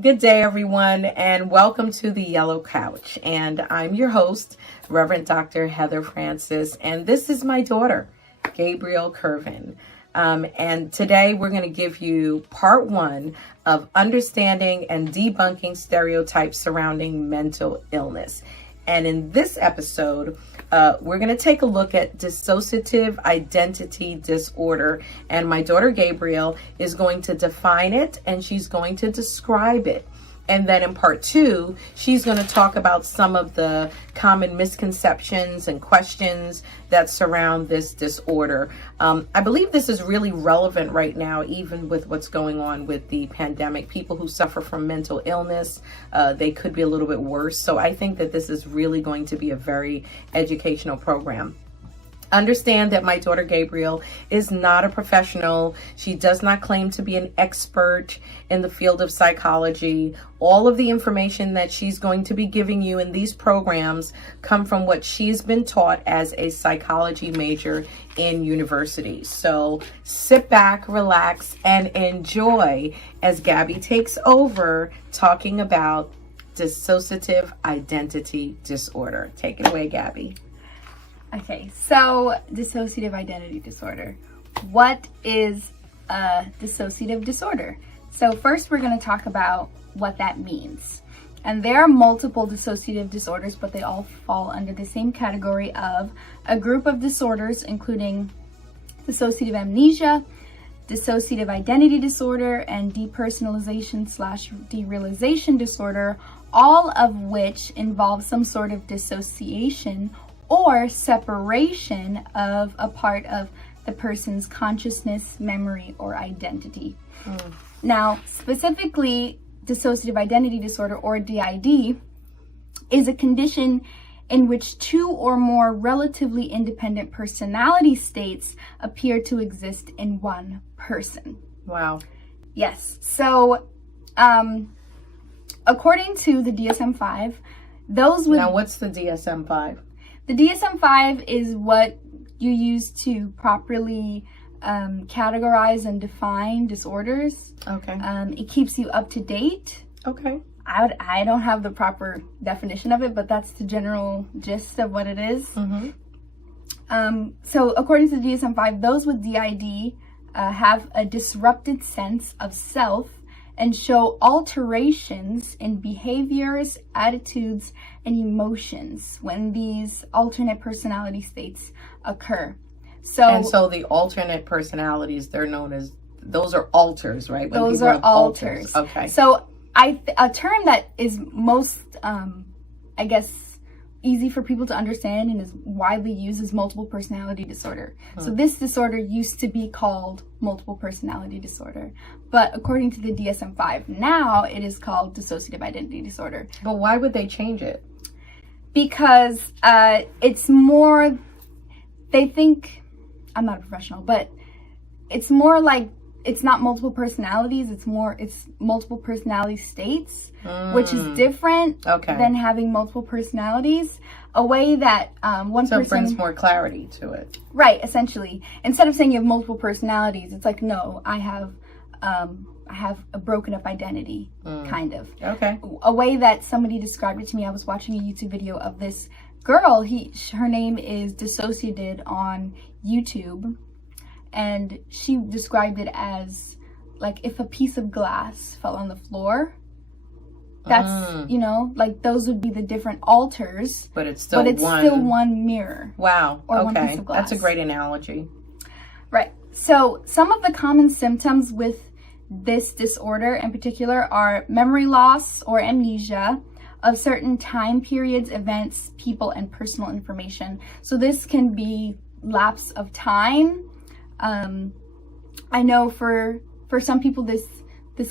Good day, everyone, and welcome to the Yellow Couch. And I'm your host, Reverend Dr. Heather Francis, and this is my daughter, Gabrielle Curvin. And today we're going to give you part one of understanding and debunking stereotypes surrounding mental illness. And in this episode, we're going to take a look at dissociative identity disorder. And my daughter Gabrielle is going to define it and she's going to describe it. And then in part two, she's going to talk about some of the common misconceptions and questions that surround this disorder. I believe this is really relevant right now, even with what's going on with the pandemic. People who suffer from mental illness, they could be a little bit worse. So I think that this is really going to be a very educational program. Understand that my daughter Gabrielle is not a professional. She does not claim to be an expert in the field of psychology. All of the information that she's going to be giving you in these programs come from what she's been taught as a psychology major in university. So sit back, relax, and enjoy as Gabby takes over talking about dissociative identity disorder. Take it away, Gabby. Okay, so dissociative identity disorder. What is a dissociative disorder? So first we're going to talk about what that means. And there are multiple dissociative disorders, but they all fall under the same category of a group of disorders, including dissociative amnesia, dissociative identity disorder, and depersonalization/derealization disorder, all of which involve some sort of dissociation or separation of a part of the person's consciousness, memory, or identity. Now, specifically, dissociative identity disorder, or DID, is a condition in which two or more relatively independent personality states appear to exist in one person. Wow. Yes. So, according to the DSM-5, those with... Now, what's the DSM-5? The DSM-5 is what you use to properly categorize and define disorders. Okay. It keeps you up to date. Okay. I don't have the proper definition of it, but that's the general gist of what it is. Mm-hmm. So according to the DSM-5, those with DID have a disrupted sense of self and show alterations in behaviors, attitudes, and emotions when these alternate personality states occur. So the alternate personalities, they're known as, those are alters, right? When those are alters. Okay. So a term that is most, I guess, easy for people to understand and is widely used is multiple personality disorder. So this disorder used to be called multiple personality disorder, but according to the DSM-5, now it is called dissociative identity disorder. But why would they change it? Because it's more, they think, I'm not a professional, but it's more like, it's not multiple personalities, it's multiple personality states, which is different than having multiple personalities. A way that one person... So it brings more clarity to it. Right, essentially. Instead of saying you have multiple personalities, it's like, no, I have a broken up identity, kind of. Okay. A way that somebody described it to me, I was watching a YouTube video of this girl, her name is Dissociated on YouTube. And she described it as like if a piece of glass fell on the floor, that's, like those would be the different alters. But it's still one mirror. Wow. Or okay. one piece of glass. That's a great analogy. Right. So some of the common symptoms with this disorder in particular are memory loss or amnesia of certain time periods, events, people, and personal information. So this can be lapse of time. I know for some people this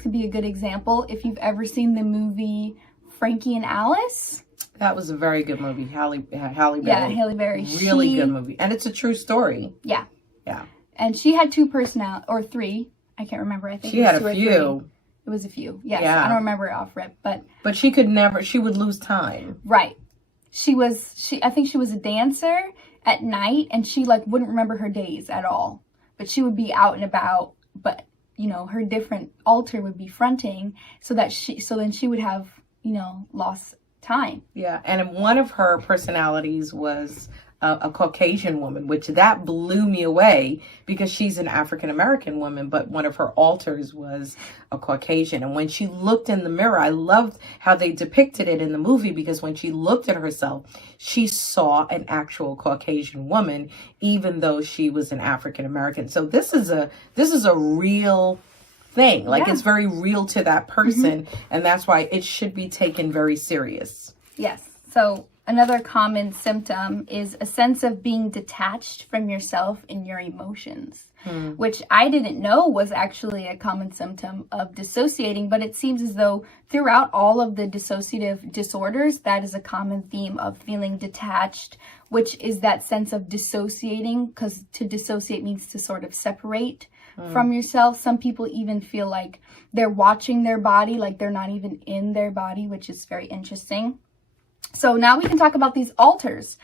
could be a good example. If you've ever seen the movie Frankie and Alice. That was a very good movie. Halle Berry. Yeah, Halle Berry. Really good movie. And it's a true story. Yeah. Yeah. And she had two personalities, or three. I can't remember. I think she had a few. It was a few. Yes. Yeah. I don't remember it off rip, but she would lose time. Right. I think she was a dancer at night, and she wouldn't remember her days at all. But she would be out and about, but her different altar would be fronting, so then she would have, lost time. Yeah, and one of her personalities was a Caucasian woman, which that blew me away because she's an African American woman, but one of her altars was a Caucasian. And when she looked in the mirror, I loved how they depicted it in the movie, because when she looked at herself, she saw an actual Caucasian woman, even though she was an African American. So this is a real thing. Like, Yeah. it's very real to that person, and that's why it should be taken very serious. Yes. So another common symptom is a sense of being detached from yourself and your emotions, which I didn't know was actually a common symptom of dissociating, but it seems as though throughout all of the dissociative disorders, that is a common theme of feeling detached, which is that sense of dissociating, because to dissociate means to sort of separate from yourself. Some people even feel like they're watching their body, like they're not even in their body, which is very interesting. So now we can talk about these altars,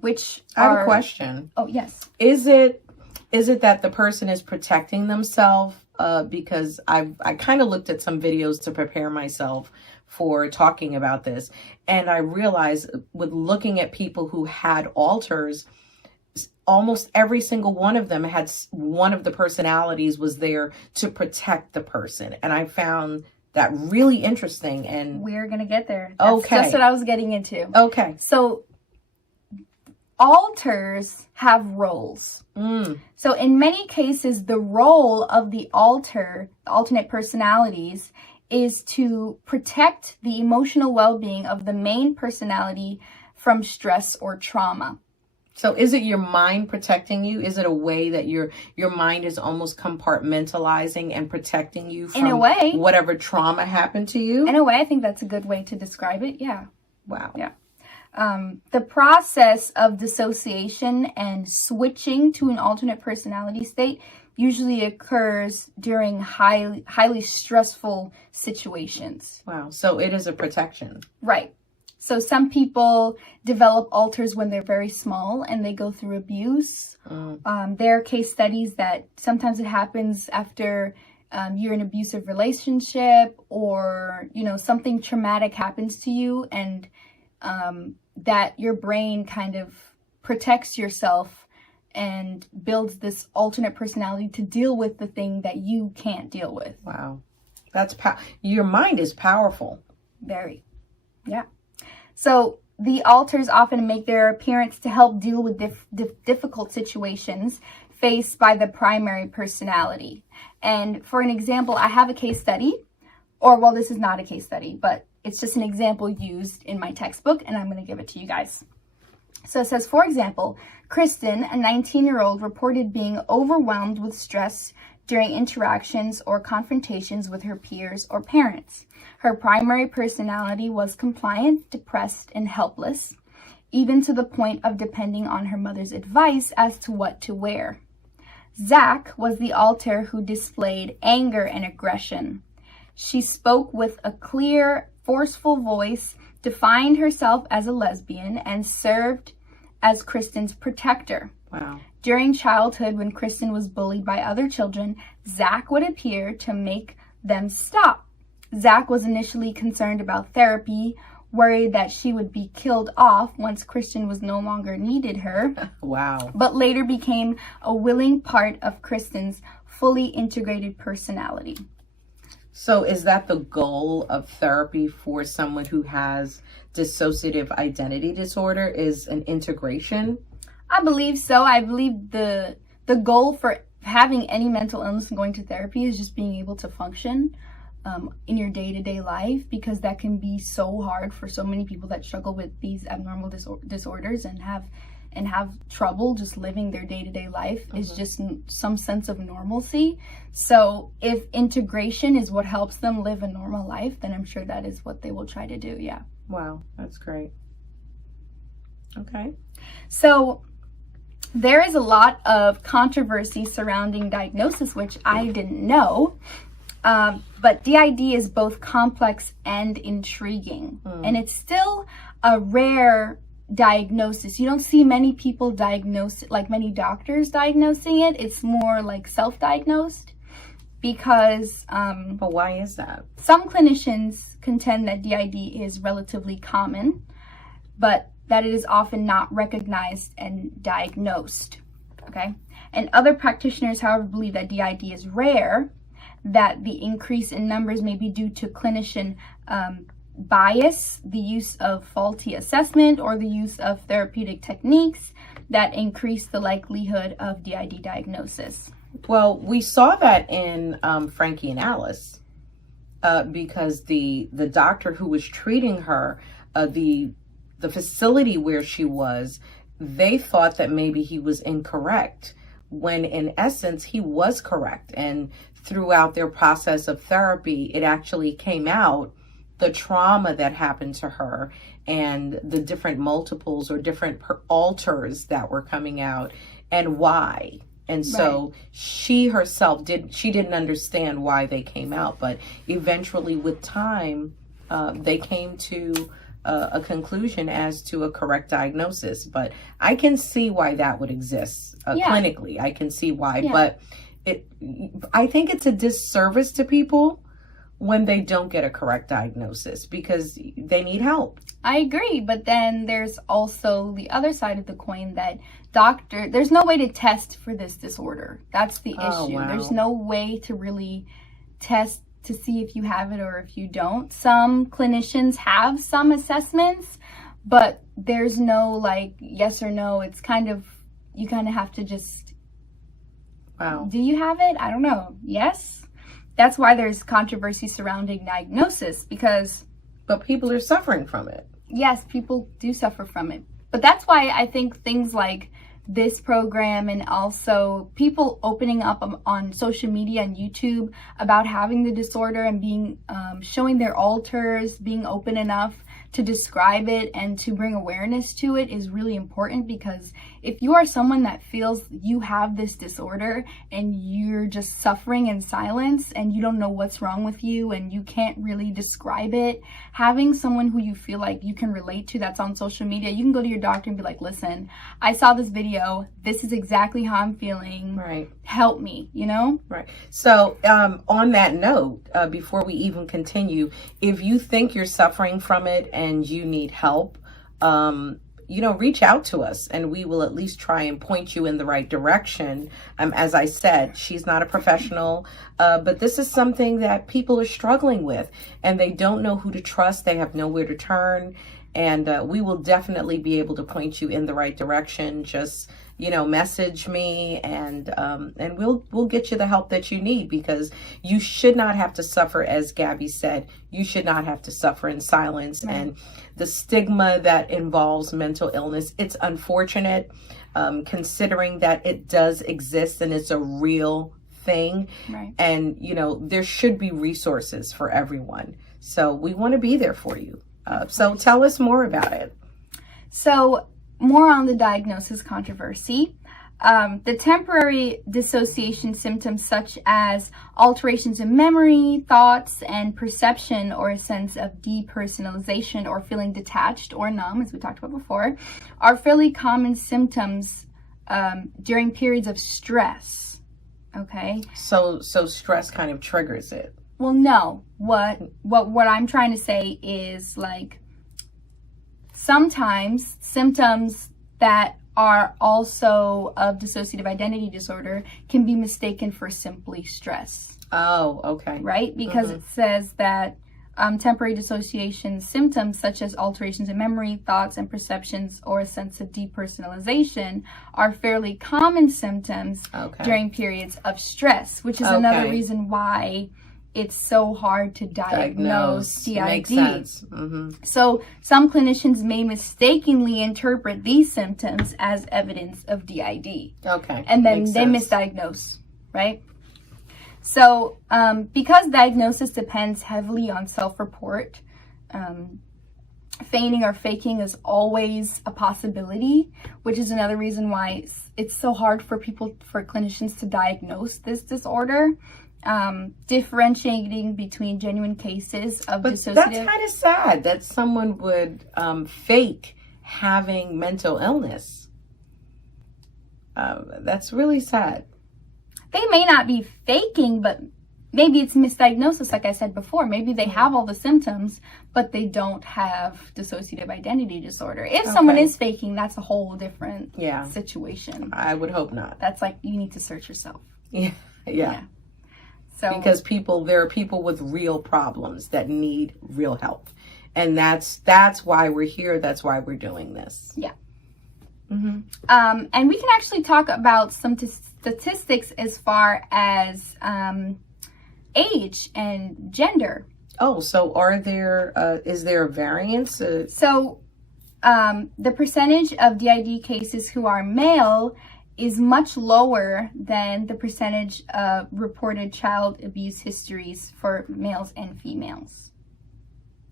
which I have a question. Oh, yes. Is it that the person is protecting themselves? Because I kind of looked at some videos to prepare myself for talking about this, and I realized with looking at people who had altars, almost every single one of them had one of the personalities was there to protect the person, and I found that really interesting. And we're gonna get there. That's just what I was getting into. Okay. So altars have roles. So in many cases, the role of the alternate personalities, is to protect the emotional well-being of the main personality from stress or trauma. So is it your mind protecting you? Is it a way that your mind is almost compartmentalizing and protecting you from, in a way, whatever trauma happened to you? In a way, I think that's a good way to describe it. Yeah. Wow. Yeah. The process of dissociation and switching to an alternate personality state usually occurs during highly stressful situations. Wow. So it is a protection. Right. So some people develop altars when they're very small and they go through abuse. There are case studies that sometimes it happens after you're in an abusive relationship, or, something traumatic happens to you, and that your brain kind of protects yourself and builds this alternate personality to deal with the thing that you can't deal with. Wow. That's your mind is powerful. Very. Yeah. So the altars often make their appearance to help deal with difficult situations faced by the primary personality. And for an example, I have a case study, this is not a case study, but it's just an example used in my textbook, and I'm going to give it to you guys. So it says, for example, Kristen, a 19-year-old, reported being overwhelmed with stress during interactions or confrontations with her peers or parents. Her primary personality was compliant, depressed, and helpless, even to the point of depending on her mother's advice as to what to wear. Zach was the altar who displayed anger and aggression. She spoke with a clear, forceful voice, defined herself as a lesbian, and served as Kristen's protector. Wow. During childhood, when Kristen was bullied by other children, Zach would appear to make them stop. Zach was initially concerned about therapy, worried that she would be killed off once Kristen was no longer needed her. Wow. But later became a willing part of Kristen's fully integrated personality. So is that the goal of therapy for someone who has dissociative identity disorder, is an integration? I believe so. I believe the goal for having any mental illness and going to therapy is just being able to function in your day-to-day life, because that can be so hard for so many people that struggle with these abnormal disorders and have trouble just living their day-to-day life. Is just some sense of normalcy. So if integration is what helps them live a normal life, then I'm sure that is what they will try to do. Yeah. Wow, that's great. Okay. So there is a lot of controversy surrounding diagnosis, which I didn't know. But DID is both complex and intriguing. And it's still a rare diagnosis. You don't see many people diagnose it, like many doctors diagnosing it. It's more like self-diagnosed. because But why is that? some clinicians contend that DID is relatively common, but that it is often not recognized and diagnosed, okay? And other practitioners, however, believe that DID is rare, that the increase in numbers may be due to clinician bias, the use of faulty assessment, or the use of therapeutic techniques that increase the likelihood of DID diagnosis. Well, we saw that in Frankie and Alice, because the doctor who was treating her, the facility where she was, they thought that maybe he was incorrect, when in essence he was correct. And throughout their process of therapy, it actually came out, the trauma that happened to her and the different multiples or different alters that were coming out and why. And so she herself didn't understand why they came out, but eventually with time, they came to a conclusion as to a correct diagnosis. But I can see why that would exist clinically. I can see why, but I think it's a disservice to people when they don't get a correct diagnosis, because they need help. I agree, but then there's also the other side of the coin that there's no way to test for this disorder. That's the issue. Wow. There's no way to really test to see if you have it or if you don't. Some clinicians have some assessments, but there's no like yes or no. It's you kind of have to just, do you have it? I don't know. Yes. That's why there's controversy surrounding diagnosis, because... But people are suffering from it. Yes, people do suffer from it. But that's why I think things like this program, and also people opening up on social media and YouTube about having the disorder and being showing their alters, being open enough to describe it and to bring awareness to it is really important, because if you are someone that feels you have this disorder and you're just suffering in silence and you don't know what's wrong with you and you can't really describe it, having someone who you feel like you can relate to that's on social media, you can go to your doctor and be like, listen, I saw this video, this is exactly how I'm feeling, right? Help me, you know? Right. So on that note, before we even continue, if you think you're suffering from it and you need help, reach out to us and we will at least try and point you in the right direction. As I said, she's not a professional, but this is something that people are struggling with and they don't know who to trust. They have nowhere to turn. And we will definitely be able to point you in the right direction. Just, message me and we'll get you the help that you need, because you should not have to suffer, as Gabby said, you should not have to suffer in silence. Right. And the stigma that involves mental illness, it's unfortunate, considering that it does exist and it's a real thing. Right. And, there should be resources for everyone. So we want to be there for you. So tell us more about it. So more on the diagnosis controversy. The temporary dissociation symptoms such as alterations in memory, thoughts, and perception, or a sense of depersonalization or feeling detached or numb, as we talked about before, are fairly common symptoms during periods of stress. Okay? So stress kind of triggers it. Well, no. What I'm trying to say is, like, sometimes symptoms that are also of dissociative identity disorder can be mistaken for simply stress. Oh, okay. Right? Because it says that temporary dissociation symptoms such as alterations in memory, thoughts, and perceptions, or a sense of depersonalization are fairly common symptoms during periods of stress, which is another reason why it's so hard to diagnose DID. Makes sense. So some clinicians may mistakenly interpret these symptoms as evidence of DID. Okay. And then they misdiagnose, right? So because diagnosis depends heavily on self-report, feigning or faking is always a possibility, which is another reason why it's so hard for clinicians to diagnose this disorder. Differentiating between genuine cases of dissociative. That's kind of sad that someone would fake having mental illness. That's really sad. They may not be faking, but maybe it's misdiagnosis, like I said before. Maybe they have all the symptoms, but they don't have dissociative identity disorder. If someone is faking, that's a whole different situation. I would hope not. That's like, you need to search yourself. Yeah. So, because there are people with real problems that need real help. And that's why we're here. That's why we're doing this. Yeah. And we can actually talk about some statistics as far as age and gender. Oh, so is there a variance? So the percentage of DID cases who are male is much lower than the percentage of reported child abuse histories for males and females.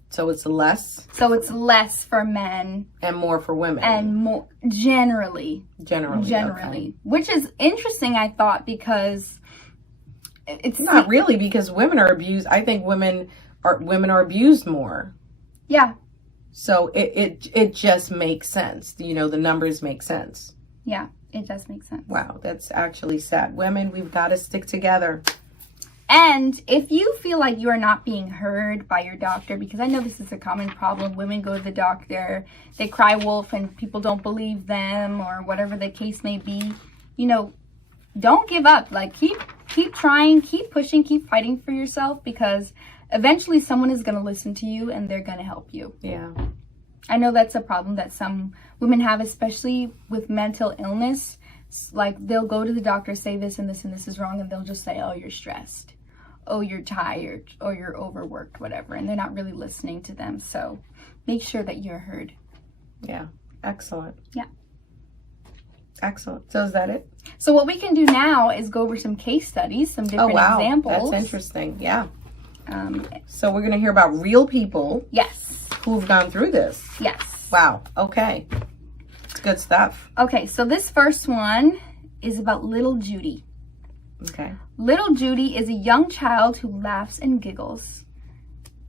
So it's less? So it's less for men. And more for women. And more generally. Generally. Okay. Which is interesting, I thought, because it's not really, because women are abused. I think women are abused more. Yeah. So it just makes sense. The numbers make sense. Yeah, it does make sense. Wow, that's actually sad. Women, we've got to stick together. And if you feel like you are not being heard by your doctor, because I know this is a common problem, women go to the doctor, they cry wolf and people don't believe them, or whatever the case may be, don't give up. Like, keep trying, keep pushing, keep fighting for yourself, because eventually someone is going to listen to you and they're going to help you. Yeah. I know that's a problem that some women have, especially with mental illness. Like, they'll go to the doctor, say this and this and this is wrong, and they'll just say, oh, you're stressed. Oh, you're tired, or you're overworked, whatever. And they're not really listening to them. So make sure that you're heard. Yeah. Excellent. Yeah. Excellent. So is that it? So what we can do now is go over some case studies, some different examples. That's interesting. Yeah. So we're going to hear about real people. Yes. Who've gone through this. Yes. Wow. Okay. It's good stuff. Okay. So this first one is about little Judy. Okay. Little Judy is a young child who laughs and giggles.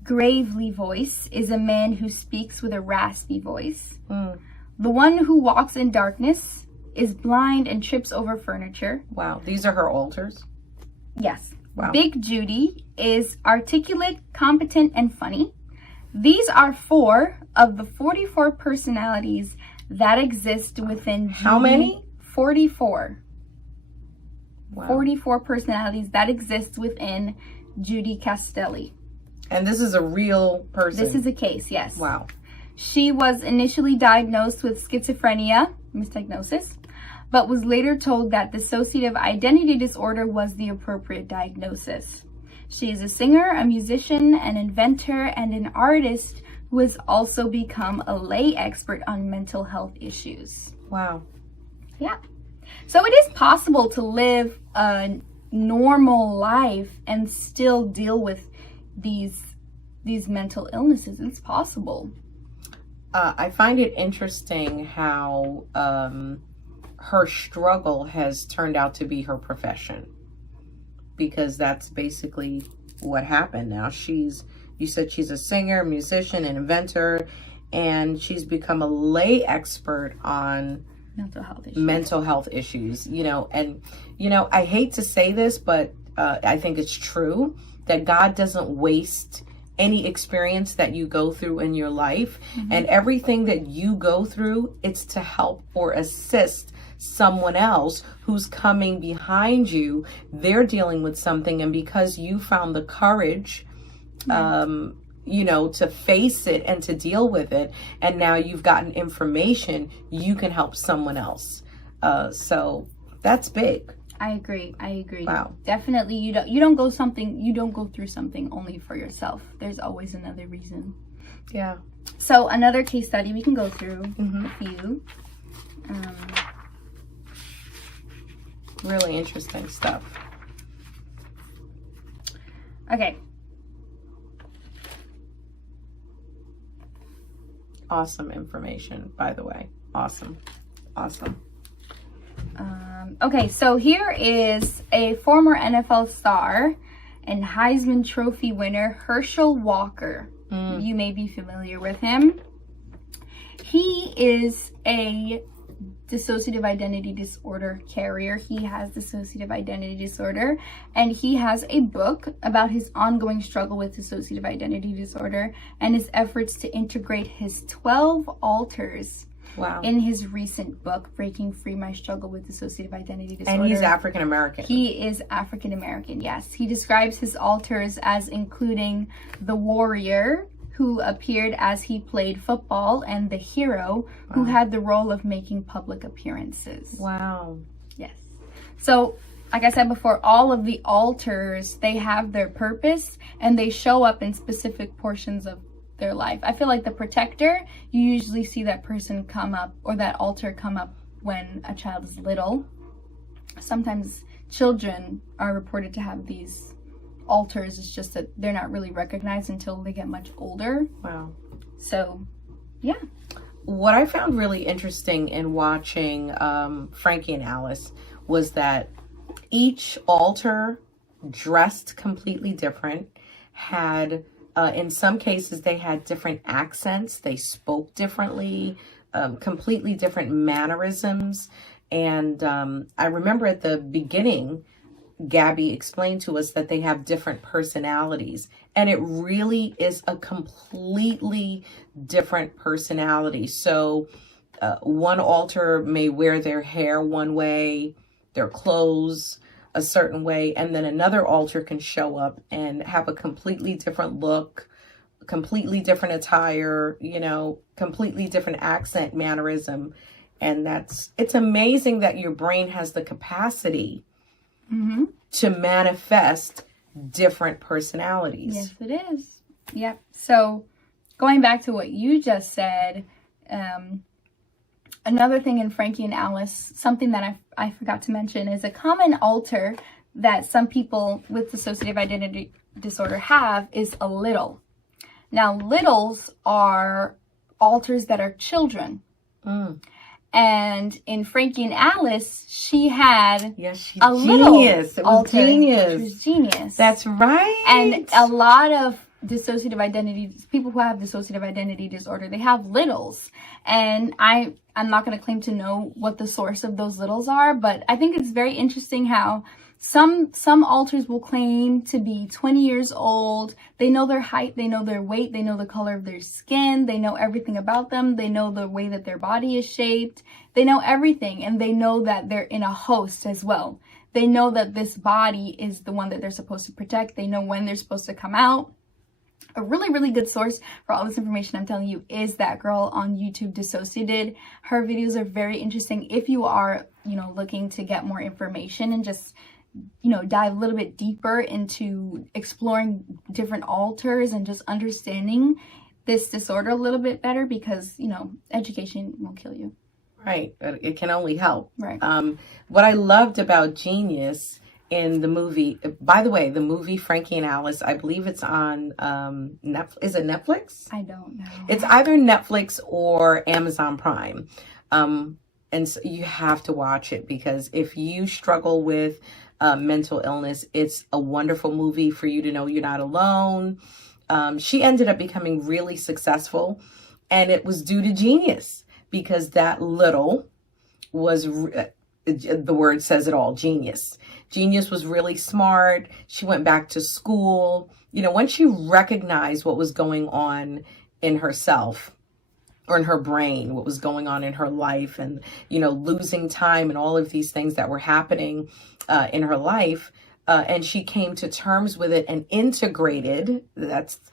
Gravely voice is a man who speaks with a raspy voice. The one who walks in darkness is blind and trips over furniture. Wow. These are her alters? Yes. Wow. Big Judy is articulate, competent, and funny. These are 4 of the 44 personalities that exist within Judy. How many? 44. Wow. 44 personalities that exist within Judy Castelli. And this is a real person? This is a case, yes. Wow. She was initially diagnosed with schizophrenia, misdiagnosis, but was later told that dissociative identity disorder was the appropriate diagnosis. She is a singer, a musician, an inventor, and an artist who has also become a lay expert on mental health issues. Wow. Yeah. So it is possible to live a normal life and still deal with these mental illnesses. It's possible. I find it interesting how her struggle has turned out to be her profession, because that's basically what happened. Now you said she's a singer, musician, and inventor, and she's become a lay expert on mental health issues, and I hate to say this, but I think it's true that God doesn't waste any experience that you go through in your life. And everything that you go through, it's to help or assist someone else who's coming behind you. They're dealing with something, and because you found the courage to face it and to deal with it, and now you've gotten information, you can help someone else. So that's big. I agree. Wow. Definitely, you don't go through something only for yourself. There's always another reason. Yeah. So another case study we can go through a few. Really interesting stuff. Okay. Awesome information, by the way. Awesome. Okay, so here is a former NFL star and Heisman Trophy winner, Herschel Walker. You may be familiar with him. He is a dissociative identity disorder carrier. He has dissociative identity disorder, and he has a book about his ongoing struggle with dissociative identity disorder and his efforts to integrate his 12 alters. Wow. In his recent book, Breaking Free My Struggle with Dissociative Identity Disorder. And he's African American. He is African American, yes. He describes his alters as including the warrior, who appeared as he played football, and the hero, who had the role of making public appearances. Wow. Yes. So, like I said before, all of the alters, they have their purpose, and they show up in specific portions of their life. I feel like the protector, you usually see that person come up, or that alter come up when a child is little. Sometimes children are reported to have these alters. It's just that they're not really recognized until they get much older. Wow. So, yeah. What I found really interesting in watching Frankie and Alice was that each alter dressed completely different, had in some cases, they had different accents. They spoke differently, completely different mannerisms. And I remember at the beginning, Gabby explained to us that they have different personalities. And it really is a completely different personality. So one alter may wear their hair one way, their clothes a certain way, and then another alter can show up and have a completely different look, completely different attire, you know, completely different accent, mannerism. And it's amazing that your brain has the capacity to manifest different personalities. Yes, it is. Yep. So going back to what you just said, another thing in Frankie and Alice, something that I forgot to mention, is a common alter that some people with dissociative identity disorder have is a little. Now, littles are alters that are children. And in Frankie and Alice, she had a little alter. Genius. She was genius. That's right. And a lot of dissociative identity, people who have dissociative identity disorder, they have littles. And I'm not going to claim to know what the source of those littles are, but I think it's very interesting how some alters will claim to be 20 years old. They know their height, they know their weight, they know the color of their skin, they know everything about them, they know the way that their body is shaped, they know everything, and they know that they're in a host as well. They know that this body is the one that they're supposed to protect. They know when they're supposed to come out. A really, really good source for all this information I'm telling you is that girl on YouTube, Dissociated. Her videos are very interesting if you are, looking to get more information and just, dive a little bit deeper into exploring different alters and just understanding this disorder a little bit better, because, education won't kill you. Right. It can only help. Right. What I loved about Genius in the movie, by the way, the movie Frankie and Alice, I believe it's on Netflix. Is it Netflix? I don't know. It's either Netflix or Amazon Prime. And so you have to watch it, because if you struggle with mental illness, it's a wonderful movie for you to know you're not alone. She ended up becoming really successful, and it was due to Genius, because that little was, the word says it all, genius. Genius was really smart. She went back to school. Once she recognized what was going on in herself, or in her brain, what was going on in her life, and, losing time and all of these things that were happening in her life. And she came to terms with it and integrated,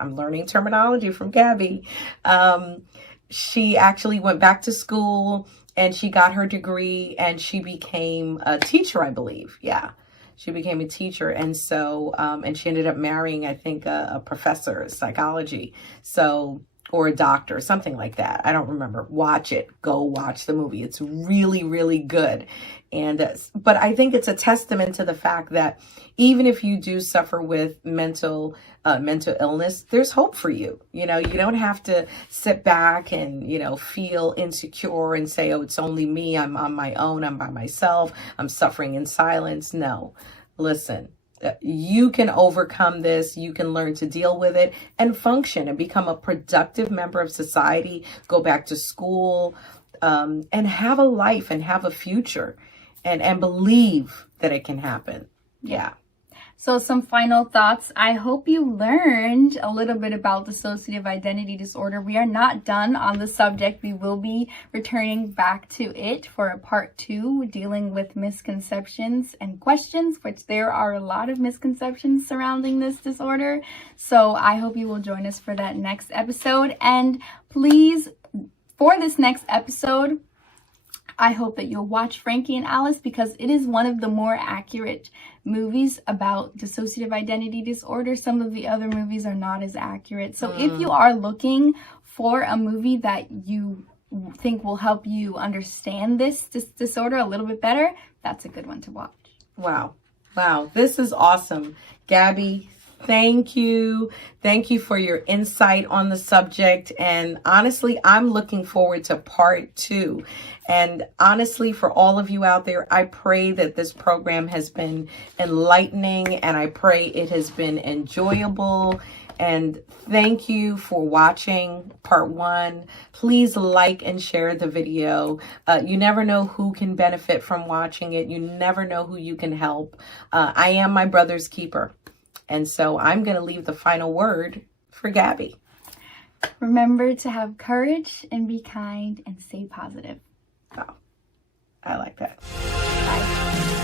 I'm learning terminology from Gabby. She actually went back to school and she got her degree, and she became a teacher, I believe. Yeah. She became a teacher. And so, and she ended up marrying, I think, a professor of psychology. So, or a doctor, something like that. I don't remember. Watch it. Go watch the movie. It's really, really good. And, but I think it's a testament to the fact that even if you do suffer with mental illness, there's hope for you. You don't have to sit back and, feel insecure and say, oh, it's only me. I'm on my own. I'm by myself. I'm suffering in silence. No, listen. You can overcome this. You can learn to deal with it and function and become a productive member of society, go back to school, and have a life and have a future and believe that it can happen. Yeah. So some final thoughts. I hope you learned a little bit about dissociative identity disorder. We are not done on the subject. We will be returning back to it for a part 2, dealing with misconceptions and questions, which there are a lot of misconceptions surrounding this disorder. So I hope you will join us for that next episode. And please, for this next episode, I hope that you'll watch Frankie and Alice, because it is one of the more accurate movies about dissociative identity disorder. Some of the other movies are not as accurate. So if you are looking for a movie that you think will help you understand this disorder a little bit better, that's a good one to watch. Wow. This is awesome. Gabby, thank you. Thank you for your insight on the subject. And honestly, I'm looking forward to part 2. And honestly, for all of you out there, I pray that this program has been enlightening, and I pray it has been enjoyable. And thank you for watching part 1. Please like and share the video. You never know who can benefit from watching it. You never know who you can help. I am my brother's keeper. And so I'm going to leave the final word for Gabby. Remember to have courage and be kind and stay positive. Oh, I like that. Bye.